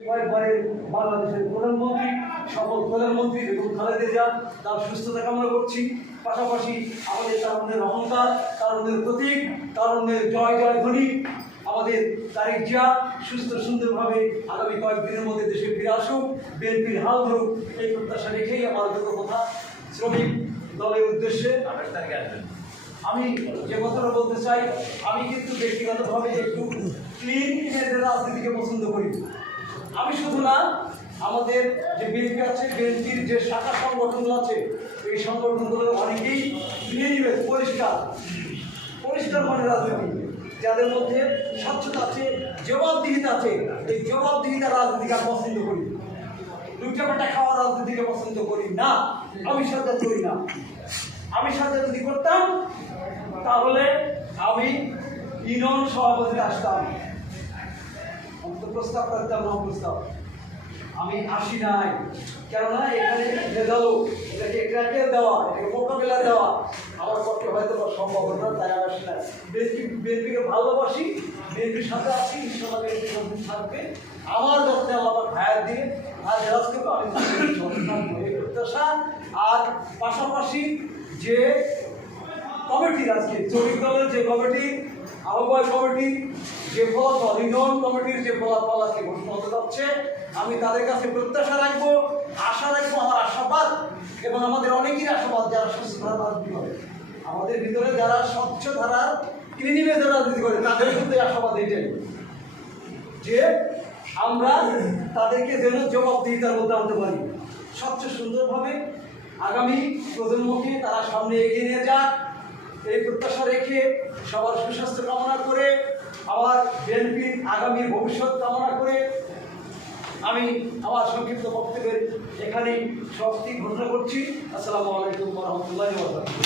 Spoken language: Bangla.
কয়েকবারের বাংলাদেশের প্রধানমন্ত্রী, সকল প্রধানমন্ত্রী বেগম খালেদা জিয়া তার সুস্থতা কামনা করছি। পাশাপাশি আমাদের তারুণ্যের অহংকার, তারুণ্যের প্রতীক, তারুণ্যের জয় জয় ধ্বনি আমাদের তারেক জিয়া সুস্থ সুন্দরভাবে আগামী কয়েকদিনের মধ্যে দেশে ফিরে আসুক, বিএনপির হাল ধরুক, এই প্রত্যাশা রেখেই আমার দুটো কথা শ্রমিক দলের উদ্দেশ্যে আমি যে কথাটা বলতে চাই। আমি কিন্তু ব্যক্তিগতভাবে একটু ক্লিন ইমেজের রাজনীতিকে পছন্দ করি। আমি শুধু না, আমাদের যে বিএনপি আছে, বিএনপির যে শাখা সংগঠনগুলো আছে, এই সংগঠনগুলোর অনেকেই ক্লিন ইমেজ, পরিষ্কার মানে রাজনীতি, যাদের মধ্যে স্বচ্ছতা আছে, জবাবদিহিতা আছে। এই জবাবদিহিতা রাজনীতিকে আমি পছন্দ করি, লুটাপাটা খাওয়া রাজনীতিকে পছন্দ করি না। আমি সাথে করি না। আমি সাথে যদি করতাম তাহলে আমি ইউনিয়ন সভাপতিতে আসতাম, প্রস্তাব করতাম না প্রস্তাব। আমি আসি নাই, কেননা এখানে ভেজালো, এটাকে ক্র্যাকের দেওয়া, এটাকে মোকাবিলা দেওয়া আমার পক্ষে হয়তো সম্ভব না, তাই আমি আসি না। বিএনপিকে ভালোবাসি, বিএনপির সাথে আছি, ইনশাআল্লাহ বিএনপি যখন থাকবে আমার যখন আমার ভাইয়ের দিয়ে আর রাজ করবো আমি এই প্রত্যাশা। আর পাশাপাশি যে কমিটির আজকে শ্রমিক দলের যে কমিটি, আহ্বায়ক কমিটি, যে ফলাফল ইউনিয়ন কমিটির যে ফলাফল আজকে ঘোষণা হতে যাচ্ছে, আমি তাদের কাছে প্রত্যাশা রাখবো, আশা রাখবো, আমার আশাবাদ এবং আমাদের অনেকেরই আশাবাদ যারা স্বচ্ছ ধারা রাজনীতি করে, আমাদের ভিতরে যারা স্বচ্ছ ধারা ক্লিনিমেজ রাজনীতি করে, তাদের মধ্যে আশাবাদ এটাই যে আমরা তাদেরকে যেন জবাবদিহিতার মধ্যে আনতে পারি, স্বচ্ছ সুন্দরভাবে আগামী প্রজন্মকে তারা সামনে এগিয়ে নিয়ে যাক, এই প্রত্যাশা রেখে সবার সুস্বাস্থ্য কামনা করে, আমার বিএনপির আগামী ভবিষ্যৎ কামনা করে আমি আমার সংক্ষিপ্ত বক্তব্যের এখানেই সমাপ্তি ঘোষণা করছি। আসসালামু আলাইকুম ওয়া রাহমাতুল্লাহি ওয়া বারাকাতুহু।